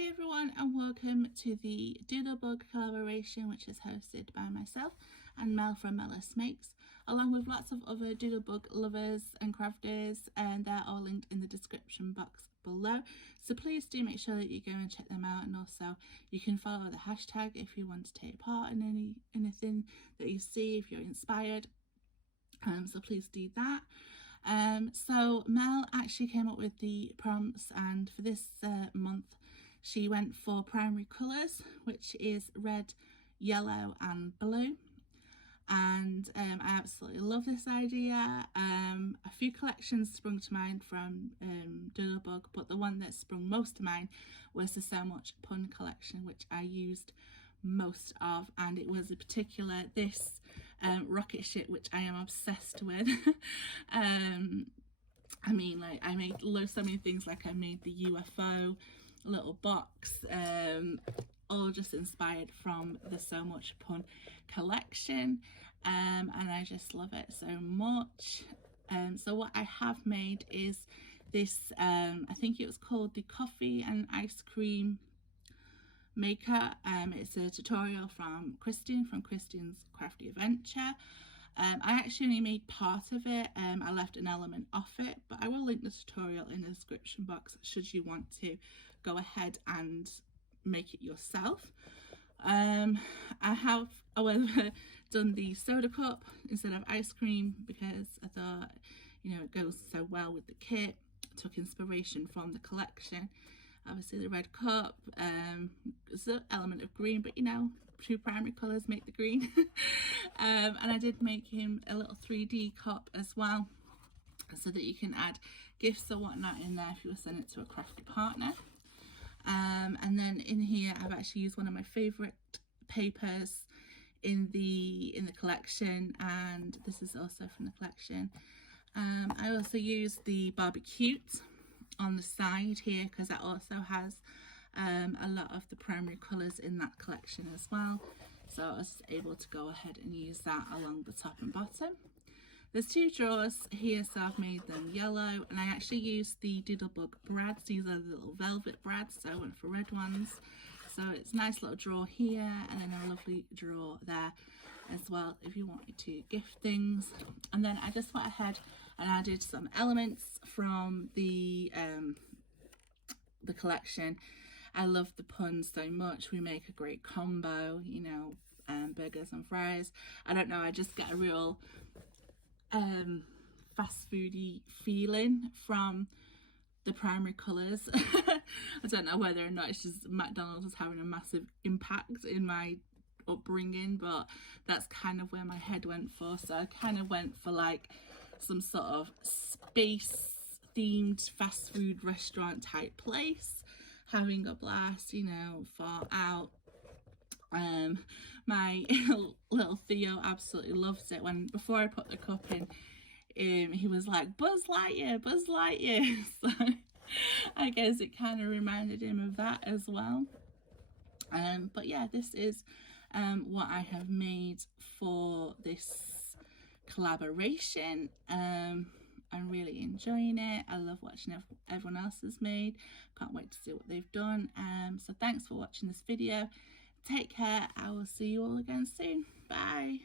Hi everyone and welcome to the Doodlebug collaboration, which is hosted by myself and Mel from Melus Makes, along with lots of other Doodlebug lovers and crafters, and they're all linked in the description box below. So please do make sure that you go and check them out, and also you can follow the hashtag if you want to take part in anything that you see, if you're inspired. So please do that. So Mel actually came up with the prompts, and for this month she went for primary colours, which is red, yellow and blue. And I absolutely love this idea. A few collections sprung to mind from Doodlebug, but the one that sprung most to mind was the So Much Pun collection, which I used most of, and it was in particular this rocket ship, which I am obsessed with. I mean, like, I made so many things. Like, I made the UFO little box, all just inspired from the So Much Pun collection, and I just love it so much. So what I have made is this, I think it was called the Coffee and Ice Cream Maker. It's a tutorial from Christian from Christian's Crafty Adventure. I actually only made part of it. I left an element off it, but I will link the tutorial in the description box should you want to go ahead and make it yourself. I have, however, done the soda cup instead of ice cream because I thought, you know, it goes so well with the kit. I took inspiration from the collection. Obviously the red cup, it's an element of green, but you know, two primary colours make the green. And I did make him a little 3D cup as well, so that you can add gifts or whatnot in there if you were sending it to a crafty partner. And then in here I've actually used one of my favourite papers in the collection, and this is also from the collection. I also used the barbecue on the side here because that also has a lot of the primary colours in that collection as well, so I was able to go ahead and use that along the top and bottom. There's two drawers here, so I've made them yellow, and I actually used the Doodlebug brads. These are the little velvet brads, so I went for red ones. So it's a nice little drawer here, and then a lovely drawer there as well if you wanted to gift things. And then I just went ahead and added some elements from the collection. I love the puns so much. We make a great combo, you know, burgers and fries. I don't know, I just get a real fast foody feeling from the primary colours. I don't know whether or not it's just McDonald's is having a massive impact in my upbringing, but that's kind of where my head went for. So I kind of went for like some sort of space themed fast food restaurant type place, having a blast, you know, far out. My little Theo absolutely loves it. Before I put the cup in, he was like, Buzz Lightyear, Buzz Lightyear. So I guess it kind of reminded him of that as well. But yeah, this is what I have made for this collaboration. I'm really enjoying it. I love watching everyone else has made. Can't wait to see what they've done. So thanks for watching this video. Take care. I will see you all again soon. Bye.